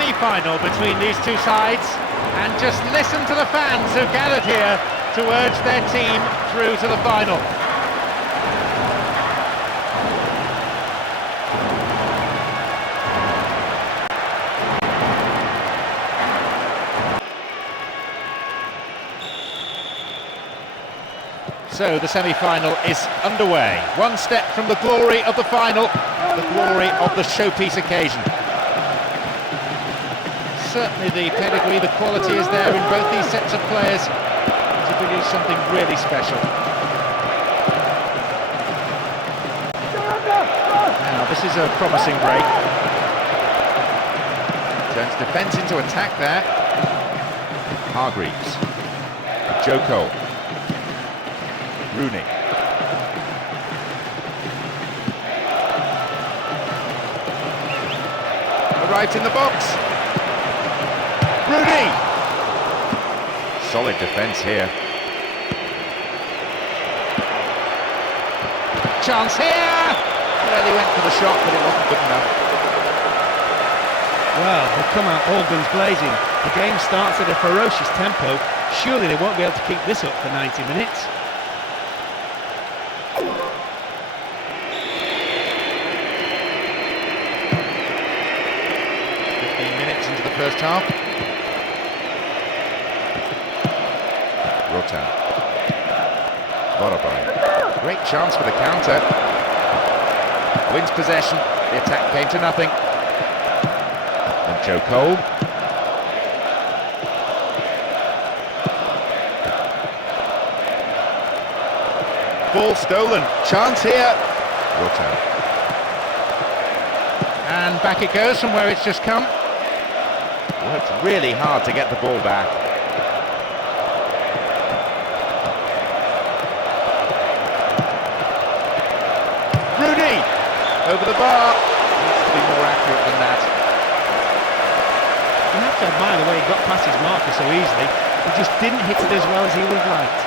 semi-final between these two sides, and just listen to the fans who gathered here to urge their team through to the final. So the semi-final is underway. One step from the glory of the final, the glory of the showpiece occasion. Certainly the pedigree, the quality is there in both these sets of players to produce something really special. Now this is a promising break. Turns defence into attack there. Hargreaves. Joe Cole. Rooney. Right in the box. Rooney! Solid defence here. Chance here! Well, he went for the shot, but it wasn't good enough. Well, they've come out all guns blazing. The game starts at a ferocious tempo. Surely they won't be able to keep this up for 90 minutes. 15 minutes into the first half. Rotan. Vorobay. Great chance for the counter. Wins possession. The attack came to nothing. And Joe Cole. Ball stolen. Chance here. Rotan. And back it goes from where it's just come. Worked really hard to get the ball back. Rooney! Over the bar. Needs to be more accurate than that. You have to admire the way he got past his marker so easily. He just didn't hit it as well as he would have liked.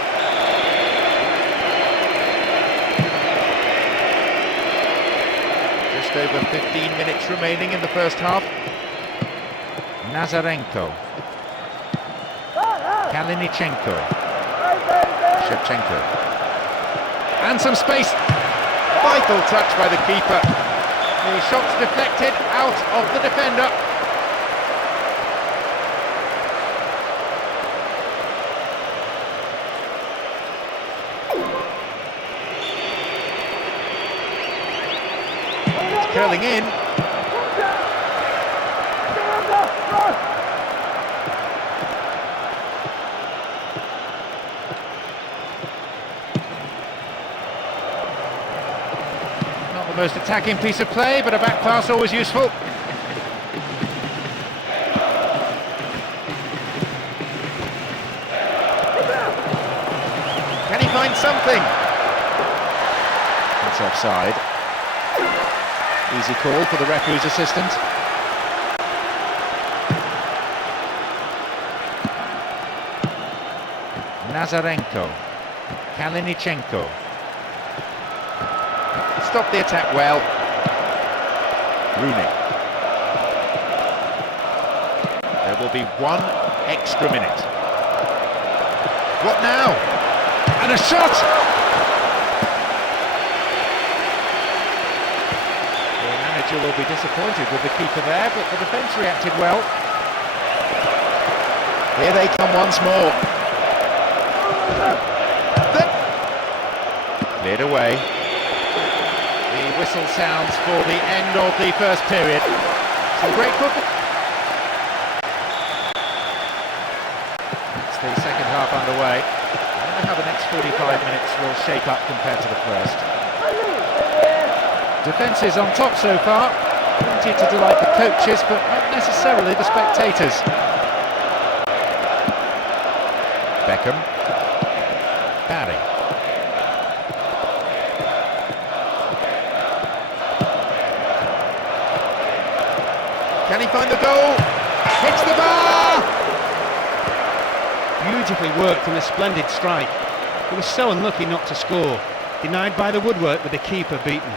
Just over 15 minutes remaining in the first half. Nazarenko. Kalinichenko. Shevchenko. And some space. Vital touch by the keeper. The shot's deflected out of the defender. It's curling in. The most attacking piece of play, but a back pass always useful. Can he find something? That's offside. Easy call for the referee's assistant. Nazarenko. Kalinichenko. Stopped the attack well. Rooney. There will be one extra minute. What now? And a shot! The manager will be disappointed with the keeper there, but the defence reacted well. Here they come once more. Cleared away. The whistle sounds for the end of the first period. Some great football. It's the second half underway. I wonder how the next 45 minutes will shape up compared to the first. Defence is on top so far. Plenty to delight the coaches, but not necessarily the spectators. Beckham. Barry. Can he find the goal? Hits the bar! Beautifully worked and a splendid strike. He was so unlucky not to score. Denied by the woodwork with the keeper beaten.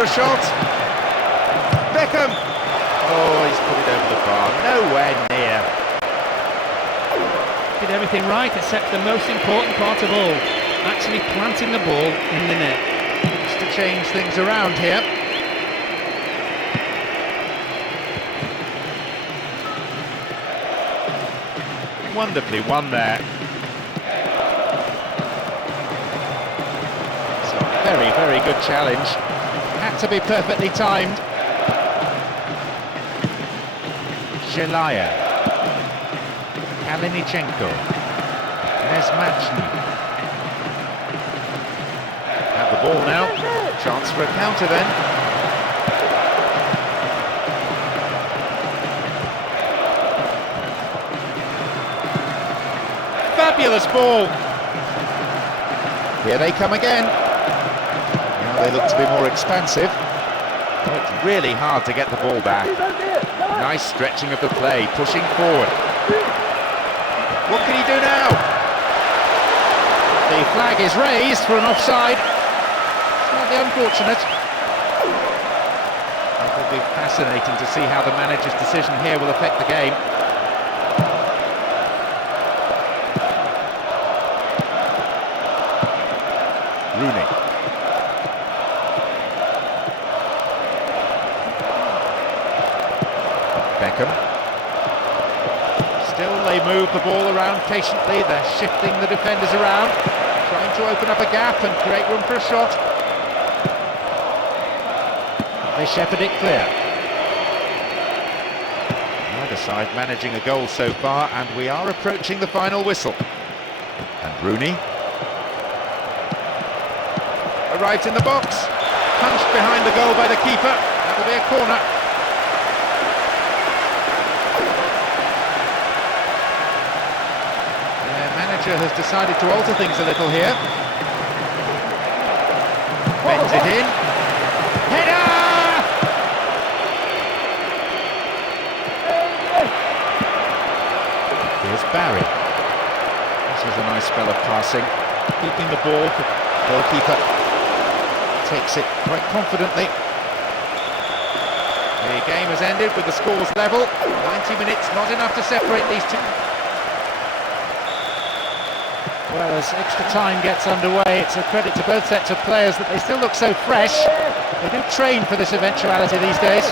for a shot. Beckham! Oh, he's put it over the bar, nowhere near. Did everything right except the most important part of all, actually planting the ball in the net. Looks to change things around here. Wonderfully won there. So very, very good challenge. Had to be perfectly timed. Zelaya. Kalinichenko. Nesmachny. Have the ball now. Chance for a counter then. Fabulous ball. Here they come again. Now they look to be more expansive. It's really hard to get the ball back. Nice stretching of the play, pushing forward. What can he do now? The flag is raised for an offside. Slightly unfortunate. It will be fascinating to see how the manager's decision here will affect the game. Rooney. Beckham. Still they move the ball around patiently, they're shifting the defenders around, trying to open up a gap and create room for a shot. They shepherd it clear. Neither side managing a goal so far, and we are approaching the final whistle. And Rooney arrives in the box, punched behind the goal by the keeper. That will be a corner. The manager has decided to alter things a little here. Bends it in. Header! Here's Barry. This is a nice spell of passing, keeping the ball for goalkeeper. Takes it quite confidently. The game has ended with the scores level. 90 minutes, not enough to separate these two. Well, as extra time gets underway, it's a credit to both sets of players that they still look so fresh. They do train for this eventuality these days.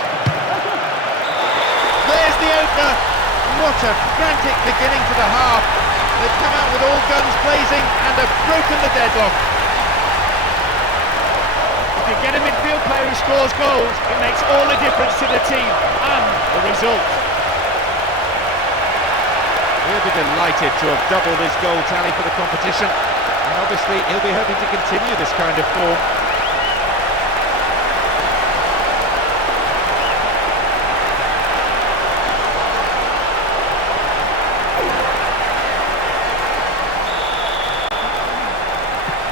There's the opener. What a frantic beginning to the half. They've come out with all guns blazing and have broken the deadlock. If you get a midfield player who scores goals, it makes all the difference to the team and the result. He'll be delighted to have doubled his goal tally for the competition, and obviously he'll be hoping to continue this kind of form.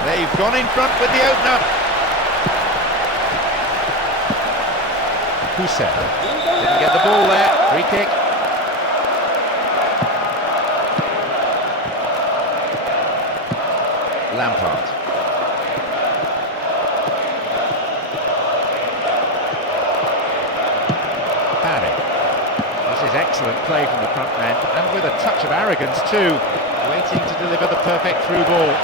They've gone in front with the opener. Hussein didn't get the ball there. Free kick. Lampard. Barry. This is excellent play from the front men, and with a touch of arrogance too, waiting to deliver the perfect through ball.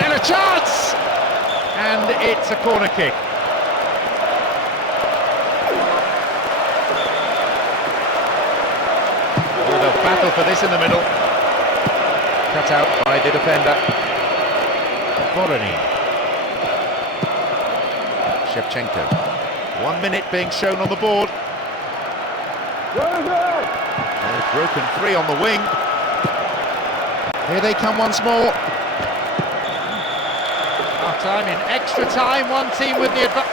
And a chance! And it's a corner kick. Oh, they'll battle for this in the middle. Cut out by the defender. Boroni. Shevchenko. 1 minute being shown on the board. They've broken free on the wing. Here they come once more. Time in extra time, one team with the advantage.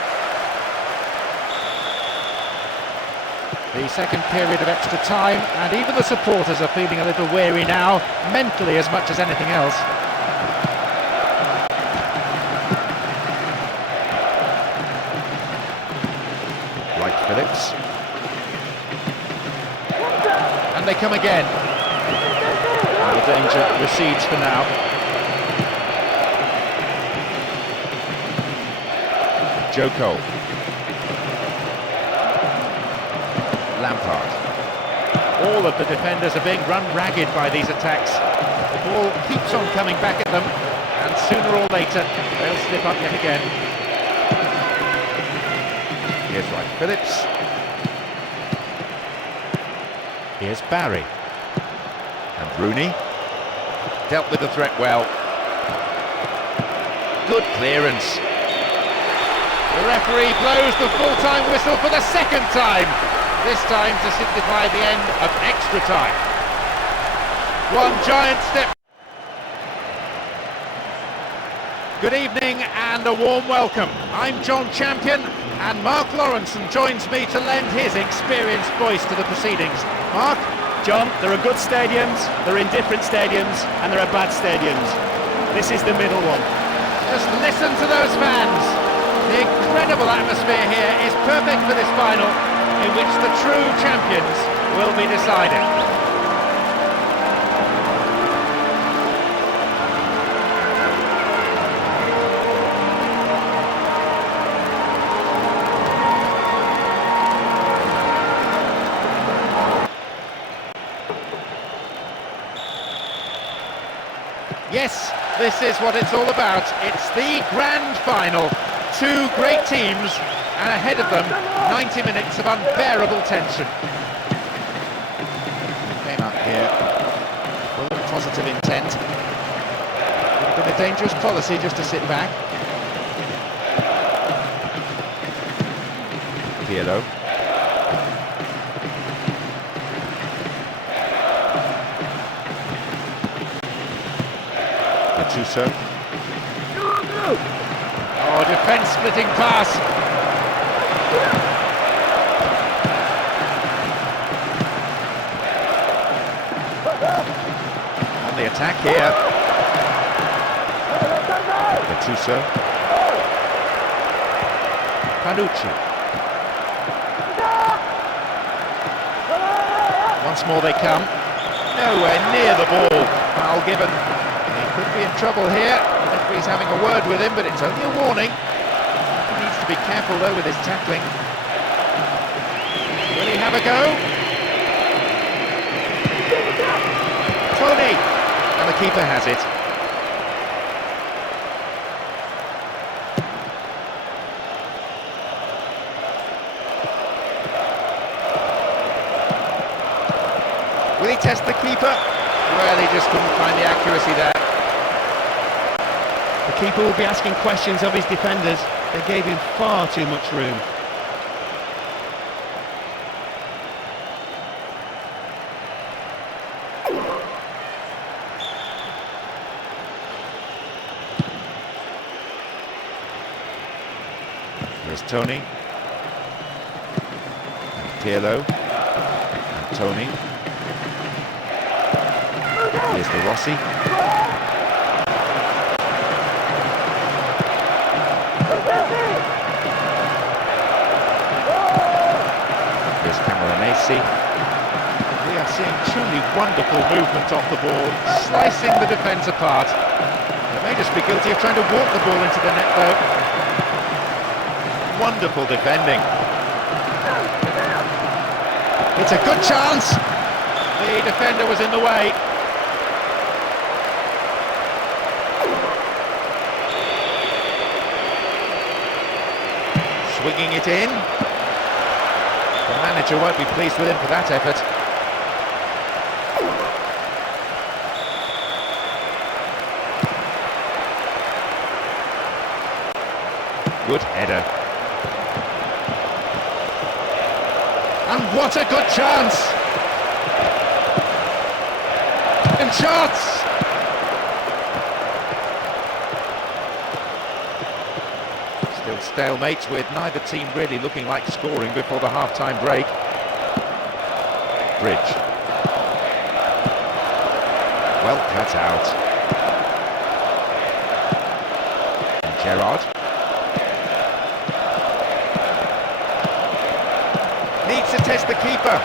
The second period of extra time, and even the supporters are feeling a little weary now, mentally as much as anything else. Wright Phillips. And they come again. And the danger recedes for now. Joko. Lampard. All of the defenders are being run ragged by these attacks. The ball keeps on coming back at them, and sooner or later they'll slip up yet again. Here's Wright Phillips. Here's Barry. And Rooney. Dealt with the threat well. Good clearance. The referee blows the full-time whistle for the second time. This time to signify the end of extra time. One giant step. Good evening and a warm welcome. I'm John Champion and Mark Lawrenson joins me to lend his experienced voice to the proceedings. Mark? John, there are good stadiums, there are indifferent stadiums, and there are bad stadiums. This is the middle one. Just listen to those fans. The incredible atmosphere here is perfect for this final, in which the true champions will be decided. Yes, this is what it's all about. It's the grand final. Two great teams, and ahead of them, 90 minutes of unbearable tension. Came out here full of positive intent. Would have been a dangerous policy just to sit back. Pirlo. Gattuso. Oh, defence-splitting pass. On the attack here. Gattuso. Panucci. Once more they come. Nowhere near the ball. Foul given. He could be in trouble here. The referee's having a word with him, but it's only a warning. He needs to be careful though with his tackling. Will he have a go? Tony! And the keeper has it. Will he test the keeper? Well, he just couldn't find the accuracy there. The keeper will be asking questions of his defenders. They gave him far too much room. Here's Tony. And Pirlo. And Tony. Here's De Rossi. Here's Camoranesi. We are seeing truly wonderful movement off the ball, slicing the defence apart. They may just be guilty of trying to walk the ball into the net though. Wonderful defending. It's a good chance. The defender was in the way. Swinging it in. The manager won't be pleased with him for that effort. Good header. And what a good chance! And shots! Still stalemate with neither team really looking like scoring before the half-time break. Bridge. Well cut out. And Gerrard. Needs to test the keeper.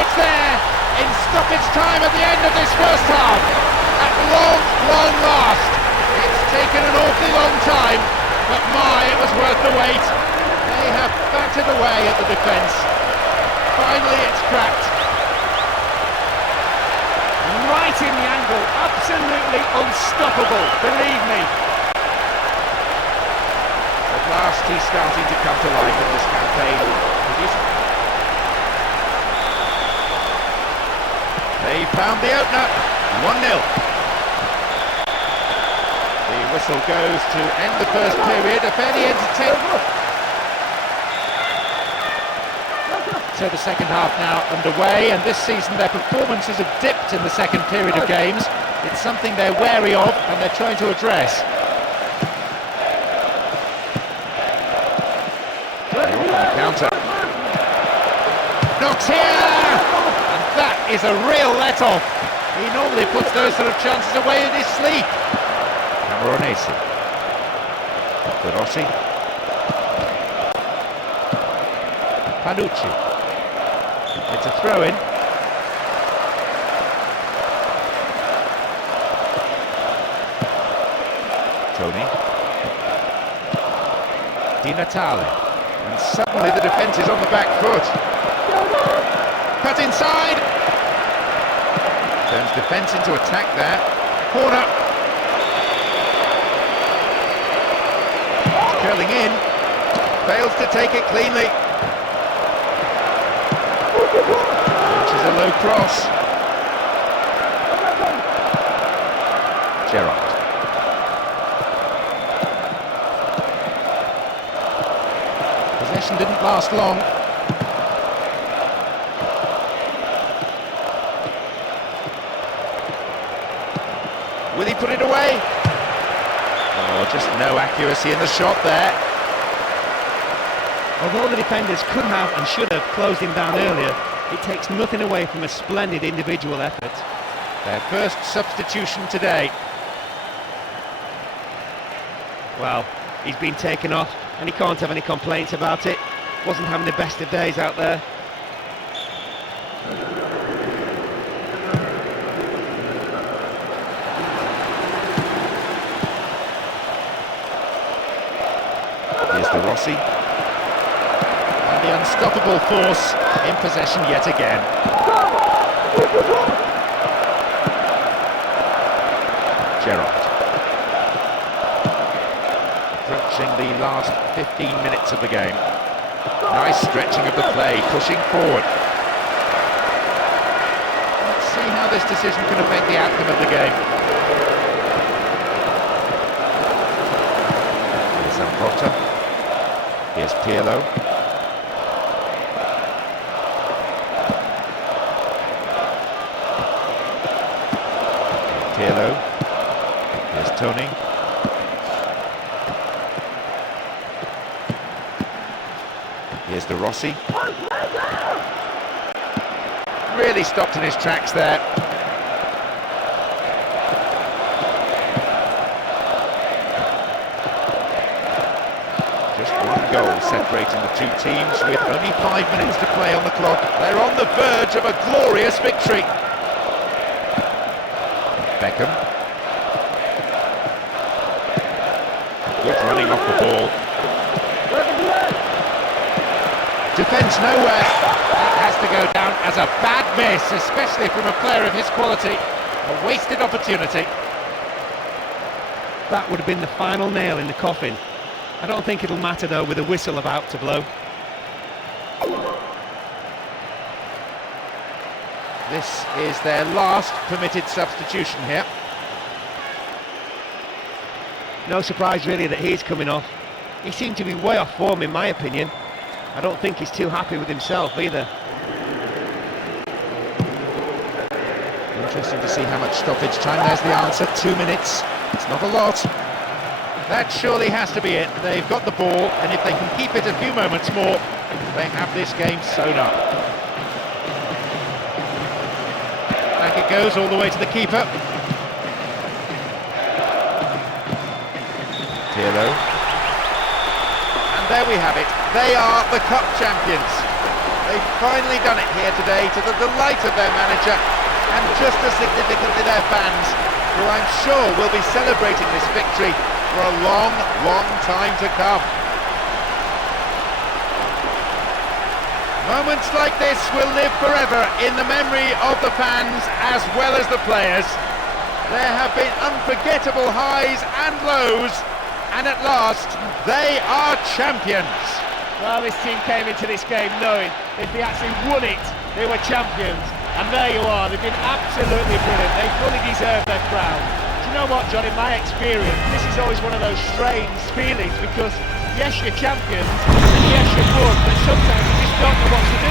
It's there in stoppage time at the end of this first half. At long, long last. It's taken an awfully long time, But my, it was worth the wait. They have battered away at the defence. Finally it's cracked. Right in the angle, absolutely unstoppable, believe me. At last he's starting to come to life in this campaign. They found the opener, 1-0. The whistle goes to end the first period, a fairly entertaining. So the second half now underway, and this season their performances have dipped in the second period of games. It's something they're wary of and they're trying to address. Counter. Knocks here! And that is a real let-off. He normally puts those sort of chances away in his sleep. Camoranesi. De Rossi. Panucci. It's a throw-in. Tony. Di Natale. And suddenly the defence is on the back foot. Cut inside. Turns defence into attack there. Corner. It's curling in. Fails to take it cleanly. Which is a low cross. Gerrard. Possession didn't last long. Will he put it away? Oh, just no accuracy in the shot there. Although the defenders could have and should have closed him down earlier, it takes nothing away from a splendid individual effort. Their first substitution today. Well, he's been taken off and he can't have any complaints about it. Wasn't having the best of days out there. Here's De Rossi. And the unstoppable force in possession yet again. Gerrard. Approaching the last 15 minutes of the game. Nice stretching of the play, pushing forward. Let's see how this decision can affect the outcome of the game. Here's Zambrota. Here's Pirlo. Pirlo. Here's Tony. Here's De Rossi. Really stopped in his tracks there. Just one goal separating the two teams with only 5 minutes to play on the clock. They're on the verge of a glorious victory. Beckham. Good running off the ball. Defence nowhere. That has to go down as a bad miss, especially from a player of his quality. A wasted opportunity. That would have been the final nail in the coffin. I don't think it'll matter though with a whistle about to blow. This is their last permitted substitution here. No surprise really that he's coming off. He seemed to be way off form in my opinion. I don't think he's too happy with himself either. Interesting to see how much stoppage time. There's the answer, 2 minutes. It's not a lot. That surely has to be it. They've got the ball, and if they can keep it a few moments more, they have this game sewn up. Back it goes all the way to the keeper. Pirlo. And there we have it. They are the Cup champions. They've finally done it here today to the delight of their manager and just as significantly their fans, who I'm sure will be celebrating this victory for a long, long time to come. Moments like this will live forever in the memory of the fans as well as the players. There have been unforgettable highs and lows, and at last, they are champions. Well, this team came into this game knowing if they actually won it, they were champions. And there you are, they've been absolutely brilliant. They fully deserve their crown. Do you know what, John, in my experience, this is always one of those strange feelings, because yes, you're champions, and yes, you've won, but sometimes you just don't know what to do.